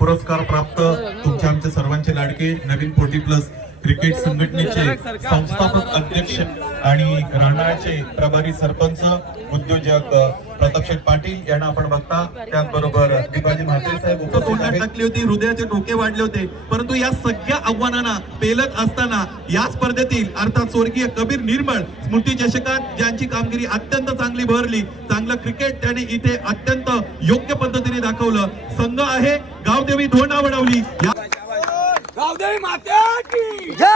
पुरस्कार प्राप्त. तुमचे आमचे सर्वांचे लाडके नवीन फोर्टी प्लस. क्रिकेट संघटनेचे संस्थापक अध्यक्ष आणि राहण्याचे प्रभारी सरपंच उद्योजक अ, प्रताप शेठ पाटील यांना आपण बघता. त्याचबरोबर दीपाजी म्हात्रे साहेब. टाकली होती हृदयाचे ठोके वाढले होते. परंतु या सगळ्या आव्हानांना पेलत असताना या स्पर्धेतील अर्थात स्वर्गीय कबीर निर्मळ स्मृती चषकात ज्यांची कामगिरी अत्यंत चांगली बहरली चांगलं क्रिकेट त्याने इथे अत्यंत योग्य पद्धतीने दाखवलं. संघ आहे गावदेवी धोंडा वडवली. या गावदेवी मात्या की जय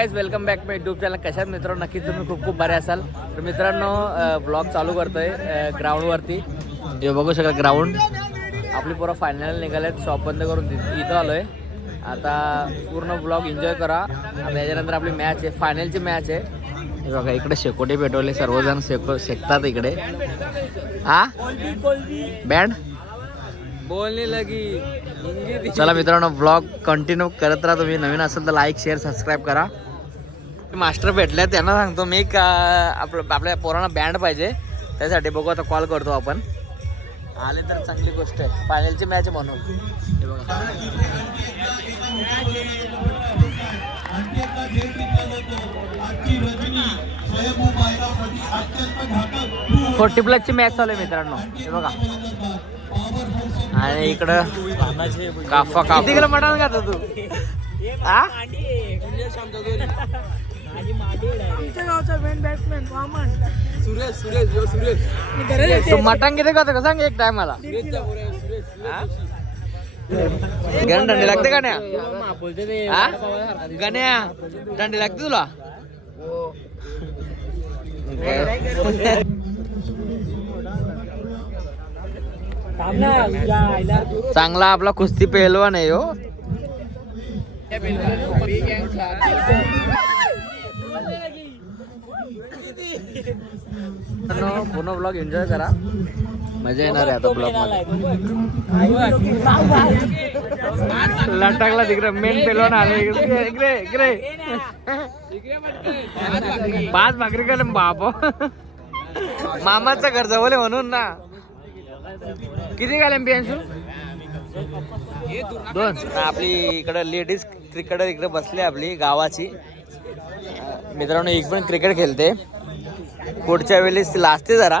guys welcome back my YouTube channel कशात मित्रांनो? नक्कीच तुम्ही खूप खूप बरे असाल. तर मित्रांनो ब्लॉग चालू करतोय ग्राउंडवरती हे बघू शकता ग्राउंड आपली पोरं फायनल निघालेत शॉप बंद करून इथं आलोय. आता पूर्ण ब्लॉग एन्जॉय करा. आता याच्यानंतर आपली मॅच आहे फायनलची मॅच आहे. हे बघा इकडे शेकोटे पेटवले सर्वजण शेको शेकतात इकडे. हा? बँड बोलने लगी. चला मित्रांनो ब्लॉग कंटिन्यू करत राहा. तुम्ही नवीन असेल तर लाईक शेअर सबस्क्राईब करा. मास्टर भेटले त्यांना सांगतो मी का आपलं आपल्या पोरांना बँड पाहिजे. त्यासाठी बघू आता कॉल करतो आपण. आले तर चांगली गोष्ट आहे. फायनलची मॅच म्हणून. हे बघा. फोर्टी प्लसची मॅच चालू आहे मित्रांनो. हे बघा. आणि इकडं काफा काफा. किती किलो मटण खातो तू. हा आमच्या गावचा main batsman Vaman Suresh Suresh yo Suresh तू मटण किती खातो का सांग एक टाइम मला गण थंडी लागते का हा गण्या थंडी लागते तुला? चांगला आपला कुस्ती पेहलवान आहे हो. पूर्ण ब्लॉग एन्जॉय करा. मजा येणार आहे आता ब्लॉगमध्ये. लटाकला तिकडे मेन पेलवान आले. इकडे इकडे इकडे. पाच भाकरी कर बाप. मामाचं घर जवळ आहे म्हणून ना. किती घाले पियांशू दोन. आपली इकडं लेडीज क्रिकेटर इकडे बसली आपली गावाची. मित्रांनो एक पण क्रिकेट खेळते. पुढच्या वेळेस ती लाजते जरा.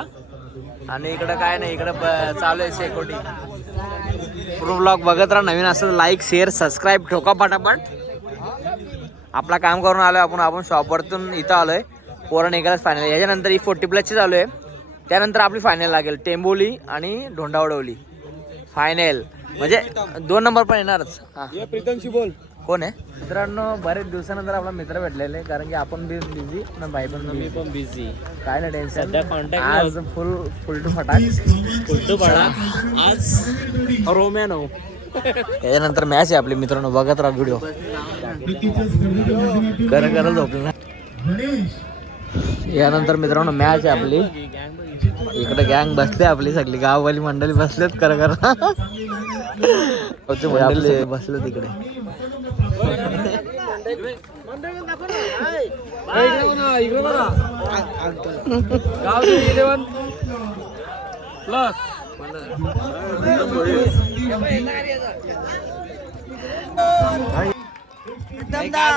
आणि इकडं काय नाही इकडं चालू आहे शेकोटी. प्रो ब्लॉग बघत राहा. नवीन असं लाईक शेअर सबस्क्राईब ठोका पटापट. आपला काम करून आलोय आपण. आपण शॉपवरतून इथं आलो आहे पोरण एकालाच फायनल याच्यानंतर ही फोर्टी प्लसची चालू आहे. त्यानंतर आपली फायनल लागेल. टेंबोली आणि ढोंडावडवली फायनल म्हणजे दोन नंबर पण येणारच. हां. प्रीतमशी बोल. कोण आहे? मित्रांनो बरेच दिवसानंतर आपला मित्र भेटलेले कारण की आपण बी बिझी ना बाई पण मी पण बिझी काय नाही टेन्शन सध्या contact आज फुल फुल टू फटाक. उलटू पडा. आज रोमॅनो त्याच्यानंतर मॅच आहे आपली मित्रांनो बघत राहा व्हिडिओ कर कर झोपलं ना. यानंतर मित्रांनो मॅच आहे आपली. इकडे गँग बसले आपली सगळी गाववाली मंडळी बसलेत कर कर मंडळी सगळे बसले तिकडे इकडे बघा गाव इलेवन प्लस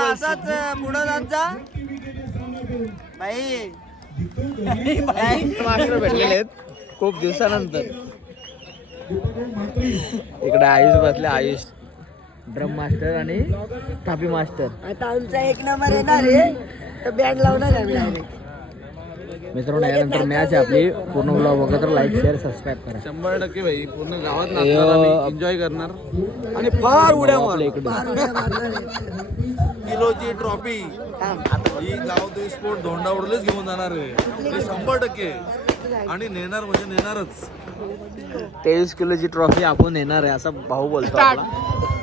असाच पुढं त्यांचा बाई मास्टर भेटलेले आहेत खूप दिवसानंतर. इकडे आयुष बसले आयुष. ड्रम मास्टर आणि थापी मास्टर. आता आमचा एक नंबर येणार आहे. तर बँड लावणार आम्ही डायरेक्ट मित्रांनो यानंतर मॅच आहे आपली. पूर्ण ब्लॉग बघत तर लाईक शेअर सबस्क्राईब करा. शंभर टक्के भाई. पूर्ण गावात नाचणार आम्ही, एन्जॉय करणार. आणि फार उड्या आपल्या इकडे. मारणार आहे किलोची ट्रॉफी ही गाव देश स्पोर्ट धोंडावडलेच घेऊन जाणार आहे. हे शंभर टक्के. आणि नेणार म्हणजे नेणारच. तेवीस किलोची ट्रॉफी आपण येणार आहे असा भाऊ बोलतो आपला.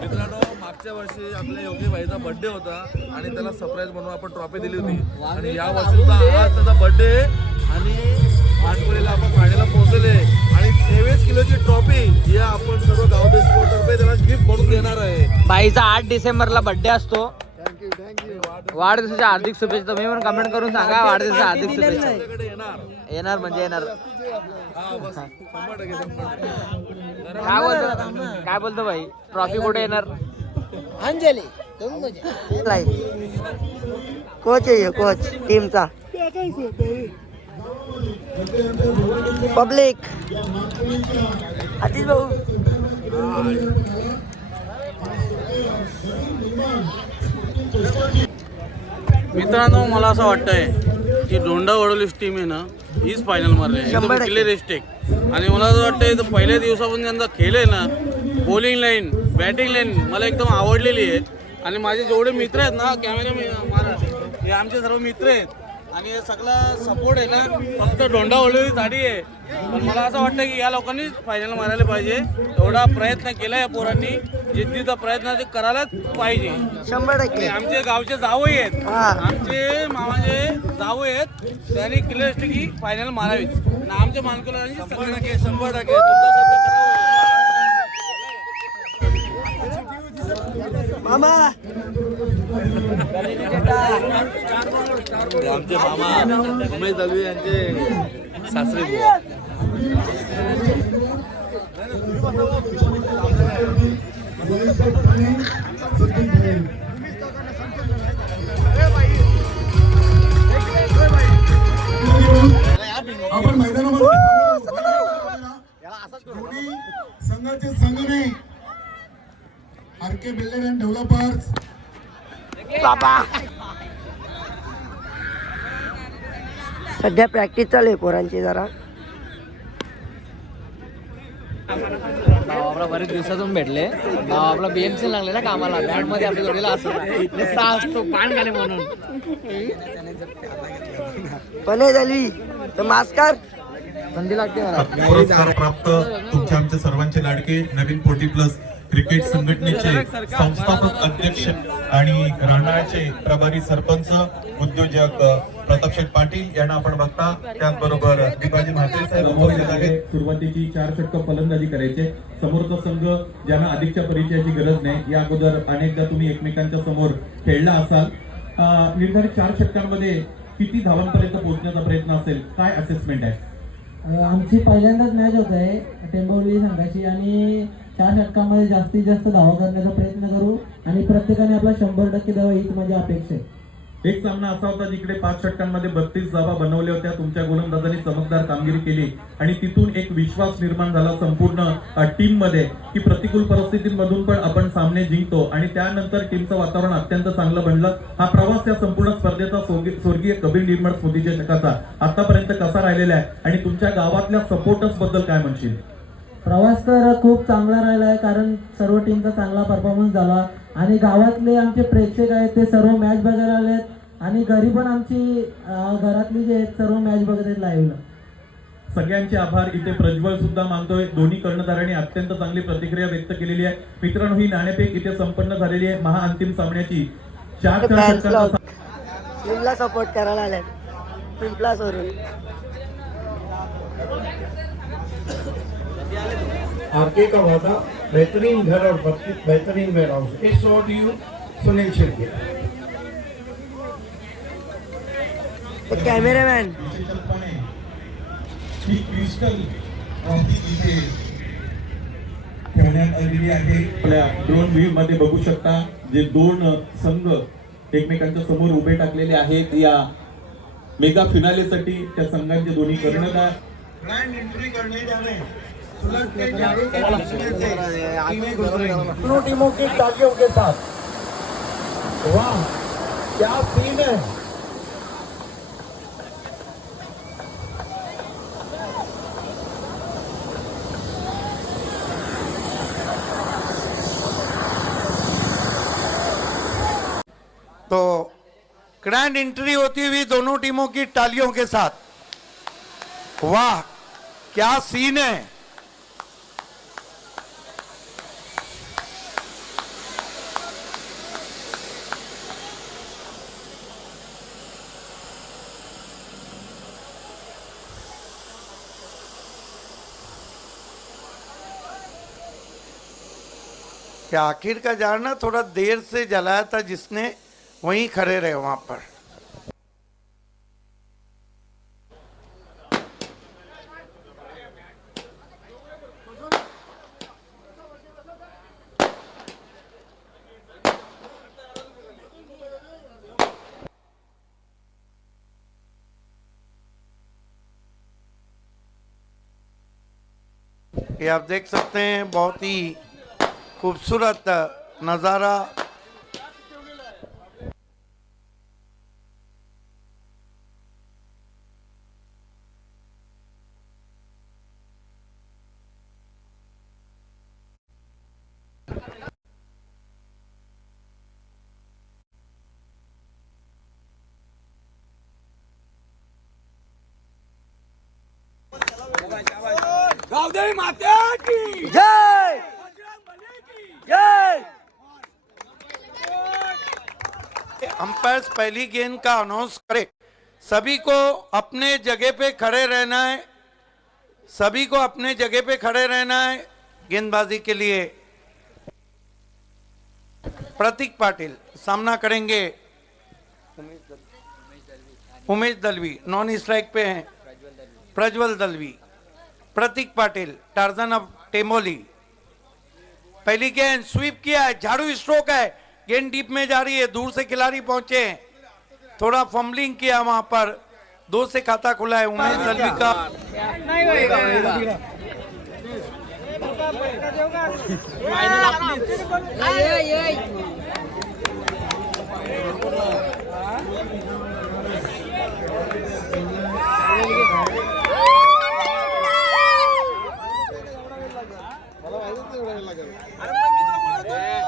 मित्रांनो मागच्या वर्षी आपल्या योगी भाईचा बर्थडे होता आणि त्याला सरप्राईज म्हणून आपण ट्रॉफी दिली होती. आणि या वर्षी सुद्धा आज त्याचा बर्थडे आणि मानपुरीला आपण फायनलला पोहोचले आणि तेवीस किलोची ट्रॉफी ही आपण सर्व गावदेश तर्फे त्याला गिफ्ट म्हणून देणार आहे. बाईचा आठ डिसेंबरला बर्थडे असतो. वाढदिवसाच्या हार्दिक शुभेच्छा. तुम्ही पण कमेंट करून सांगा वाढदिवसाच्या हार्दिक शुभेच्छा. येणार. म्हणजे येणार. काय बोलतो? काय बोलतो भाई? ट्रॉफी कुठे येणार? अंजली कोच आहे कोच टीमचा पब्लिक आतिश भाऊ. मित्रांनो मला असं वाटतंय की डोंडा वडोलीस टीम आहे ना हीच फायनल मारली. एकदम. क्लिअर एस्टेक आणि मला असं वाटतंय तर पहिल्या दिवसापासून त्यांचा खेळ आहे ना बॉलिंग लाईन बॅटिंग लाईन मला एकदम आवडलेली आहे आणि माझे जेवढे मित्र आहेत ना कॅमेरा मारा हे आमचे सर्व मित्र आहेत. आणि हे सगळा सपोर्ट आहे ना फक्त डोंडा वडोलीसाठी आहे. पण मला असं वाटतं की या लोकांनी फायनल मारायला पाहिजे. एवढा प्रयत्न केला या पोरांनी. जिद्दीचा प्रयत्न ते करायलाच पाहिजे. शंभर आणि टक्के आमचे गावचे जावई आहेत. हा. आमचे मामाचे जावं आहेत. त्यांनी क्लिअर की फायनल मारावीच. आणि आमच्या मानकरांनी शंभर टक्के शंभर टक्के. तुमचा शब्द खरा होईल. मामा आमचे मामा उमेश दलवी यांचे सासरे बुवा आपण मैदानामध्ये दोन्ही संघाचे संघने आरके बिल्डर अँड डेव्हलपर्स सध्या प्रॅक्टिस चालू आहे पोरांची जरा. आपला बरेच दिवसातून भेटले. आपला बीएमसी लागले ना कामाला. बँडमध्ये आपल्या जोडीला असतो नुसता असतो पान घाले म्हणून. पण आहे दलवी तर मास्कार थंडी लागते पुरस्कार प्राप्त तुमच्या आमच्या सर्वांचे लाडके नवीन फोर्टी प्लस क्रिकेट संघटनेचे संस्थापक अध्यक्ष आणि राहण्याचे प्रभारी सरपंच उद्योजक प्रताप शेठ पाटील यांना आपण बघता त्याचबरोबर दीपाजी म्हात्रे साहेब सुरुवातीची चार षटक फलंदाजी करायचे. समोरचा संघ ज्यांना अधिकच्या परिचयाची गरज नाही या अगोदर अनेकदा तुम्ही एकमेकांच्या समोर खेळला असाल. निर्धारित चार षटकांमध्ये किती धावांपर्यंत पोहोचण्याचा प्रयत्न असेल? काय असेसमेंट आहे? आमची पहिल्यांदाच मॅच होत आहे टेंबवली संघाची आणि चार षटकामध्ये जास्तीत जास्त धावा करण्याचा प्रयत्न करू. आणि प्रत्येकाने आपला शंभर टक्के द्यावा हीच माझी अपेक्षा आहे. एक सामना असा होता जिकडे पाच षटकांमध्ये बत्तीस जाबा बनवल्या होत्या. तुमच्या गोलंदाजांनी चमकदार कामगिरी केली आणि तिथून एक विश्वास निर्माण झाला संपूर्ण टीममध्ये की प्रतिकूल परिस्थितींमधून पण आपण सामने जिंकतो. आणि त्यानंतर टीमचं वातावरण अत्यंत चांगलं बनलं. हा प्रवास या संपूर्ण स्पर्धेचा स्वर्गीय कबीर निर्मळ स्मृतीच्या चकाचा आतापर्यंत कसा राहिलेला आहे आणि तुमच्या गावातल्या सपोर्टर्सबद्दल काय म्हणशील? प्रवास तर खूप चांगला राहिला आहे कारण सर्व टीमचा चांगला परफॉर्मन्स झाला. आणि गावातले आमचे प्रेक्षक आहेत ते सर्व मॅच बघायला आलेत. आणि घरी पण आमची घरातली जे आहेत सर्व मॅच बघत आहेत लाईव्हला सगळ्यांचे आभार. इथे प्रज्वल सुद्धा मानतोय. दोन्ही कर्णधारांनी अत्यंत चांगली प्रतिक्रिया व्यक्त केलेली आहे. मित्रांनो ही नाणेफेक इथे संपन्न झालेली आहे. महाअंतिम सामन्याची. चार टीमला सपोर्ट करायला आले पिंपला सोडून आरके का वादा? बेहतरीन घर और बेहतरीन warehouse it's out you Sunil Shetty. Cameraman he crystal इथे ठेवण्यात आलेली आहे आपल्या ड्रोन व्ह्यू मध्ये बघू शकता जे दोन संघ एकमेकांच्या समोर उभे टाकलेले आहेत या मेगा फिनालेसाठी त्या संघांचे दोन्ही कर्णधार. ग्रैंड एंट्री करने जा रहे हैं सुलग के जाने के पीछे से टीमें दोनों टीमों की तालियों के साथ वाह क्या सीन है ग्रैंड एंट्री होती हुई दोनों टीमों की टालियों के साथ। वाह, क्या सीन है। क्या आखिर का जार ना थोड़ा देर से जलाया था जिसने वहीं खड़े रहे वहाँ पर। ये आप देख सकते हैं बहुत ही खूबसूरत नज़ारा अंपायर्स पहली गेंद का अनाउंस करे। सभी को अपने जगह पे खड़े रहना है। सभी को अपने जगह पे खड़े रहना है गेंदबाजी के लिए। प्रतीक पाटिल, सामना करेंगे। उमेश दलवी नॉन स्ट्राइक पे हैं। प्रज्वल दलवी। प्रतीक पाटिल टार्जन ऑफ़ टेमोली पहली गेंद स्वीप किया है, झाड़ू स्ट्रोक है। गेंद डीप में जा रही है दूर से खिलाड़ी पहुँचे थोड़ा फम्बलिंग किया वहाँ पर। दो से खाता खुला है उमेश दलवी का। अजय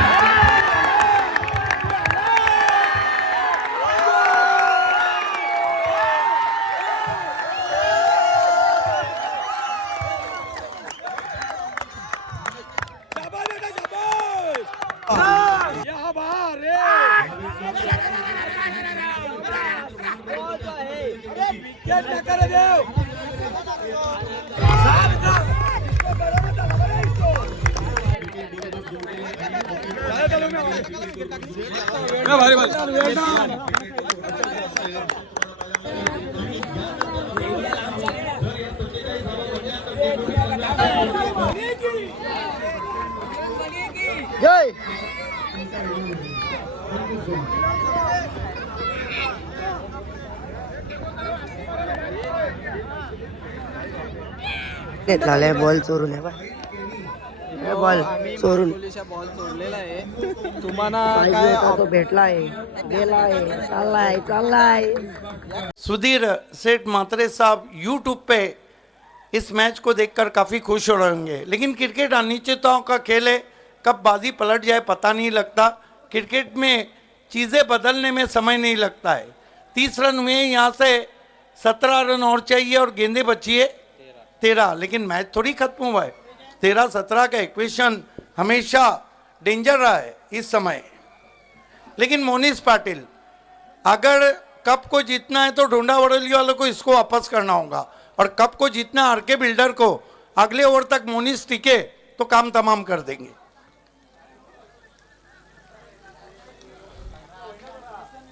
करेंगे जय बॉल चोरून आहे बा. बॉल चोरून. बॉल आहे. तुम्हाला तो चाललाय चाललाय. सुधीर सेठ मात्रे साहब यूट्यूब पे इस मैच को देखकर काफ़ी खुश हो रहे होंगे लेकिन क्रिकेट अनिश्चितताओं का खेल है। कब बाजी पलट जाए पता नहीं लगता। क्रिकेट में चीज़ें बदलने में समय नहीं लगता है। तीस रन हुए यहाँ से सत्रह रन और चाहिए और गेंदे बची है। तेरह, लेकिन मैच थोड़ी खत्म हुआ है। तेरह, सत्रह का इक्वेशन हमेशा डेंजर रहा है इस समय। लेकिन मोनिस पाटिल, अगर कप को जीतना है तो ढूंढा वड़ोली वालों को इसको वापस करना होगा। और कप को जीतना आर के बिल्डर को, अगले ओवर तक मोनिस टिके तो काम तमाम कर देंगे।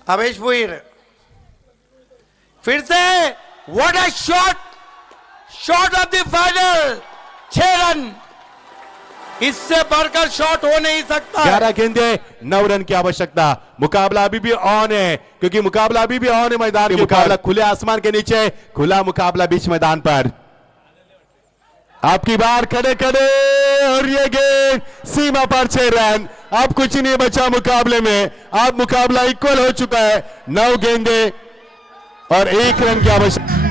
अवेश भुईर फिर से what a shot shot of the final छह रन इससे बढ़कर शॉट हो नहीं सकता। ग्यारह गेंदे नौ रन की आवश्यकता। मुकाबला अभी भी ऑन है क्योंकि मुकाबला अभी भी ऑन है मैदान के मुकाबला खुले आसमान के नीचे खुला मुकाबला बीच मैदान पर। आपकी बार खड़े खड़े और ये गेंद सीमा पर छह रन। अब कुछ नहीं बचा मुकाबले में। अब मुकाबला इक्वल हो चुका है। नौ गेंदे और एक रन की आवश्यकता।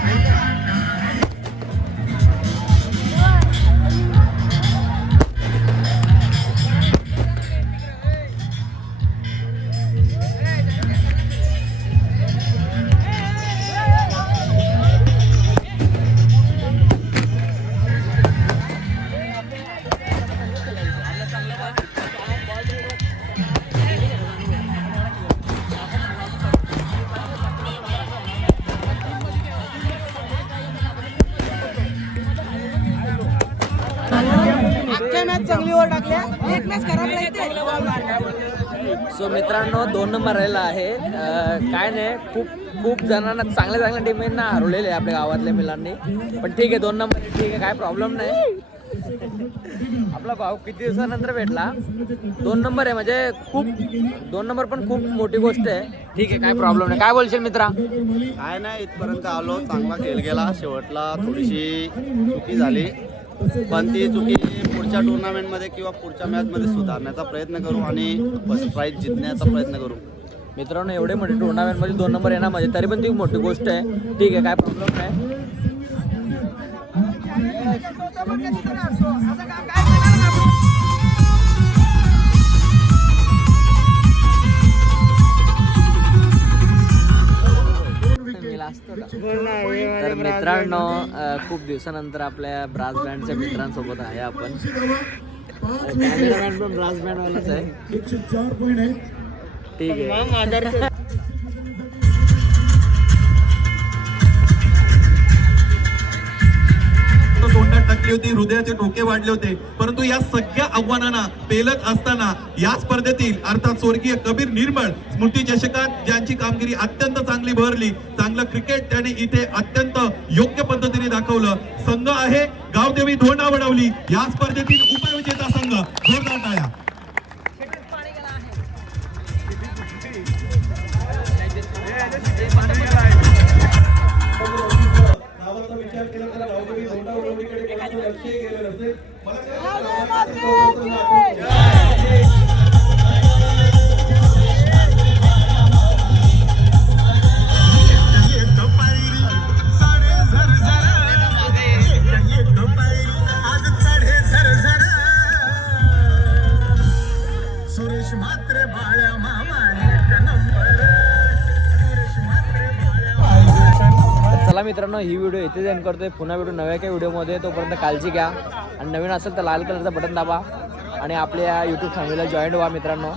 सो मित्रांनो दोन नंबर राहिला आहे. काय नाही खूप खूप जणांना चांगल्या चांगल्या टीमना हरवलेले आहे आपल्या गावातल्या मुलांनी. पण ठीक आहे दोन नंबर ठीक आहे काय प्रॉब्लेम नाही. आपला भाऊ किती दिवसानंतर भेटला? दोन नंबर आहे म्हणजे खूप दोन नंबर पण खूप मोठी गोष्ट आहे. ठीक आहे काय प्रॉब्लेम नाही. काय बोलशील मित्रा? काय नाही इथपर्यंत आलो चांगला खेळ गेला. शेवटला थोडीशी चुकी झाली. पण ती चुकी पुढच्या टुर्नामेंटमध्ये किंवा पुढच्या मॅचमध्ये सुधारण्याचा प्रयत्न करू आणि फर्स्ट प्राईज जिंकण्याचा प्रयत्न करू. मित्रांनो एवढे मोठे टुर्नामेंटमध्ये दोन नंबर येणार म्हणजे तरी पण ती मोठी गोष्ट आहे. ठीक आहे काय प्रॉब्लेम नाही. असतो का? तर मित्रांनो खूप दिवसानंतर आपल्या ब्रास बँडच्या मित्रांसोबत आहे आपण. कॅमेरामॅन पण ब्रास बँड वालाच आहे ठीक आहे. तोंडात होती हृदयाचे ठोके वाढले होते. परंतु या सगळ्या आव्हानांना पेलत असताना या स्पर्धेतील अर्थात स्वर्गीय कबीर निर्मळ स्मृती चषकात ज्यांची कामगिरी अत्यंत चांगली बहरली चांगलं क्रिकेट त्याने इथे अत्यंत योग्य पद्धतीने दाखवलं. संघ आहे गावदेवी धोंडा वडवली. या स्पर्धेतील उपविजेता संघ जोरदार टाळ्या. नावाचा विचार केला तर गावदेवी धोंडा वडवलीकडे कोणाचं लक्षही गेलं नसेल. मला मित्रांनो ही व्हिडिओ इथे एंड करतोय. पुन्हा भेटू नव्या काही व्हिडिओमध्ये तोपर्यंत काळजी घ्या. आणि नवीन असेल तर लाल कलरचा बटन दाबा. आणि आपल्या यूट्यूब फॅमिलीला जॉईन व्हा मित्रांनो.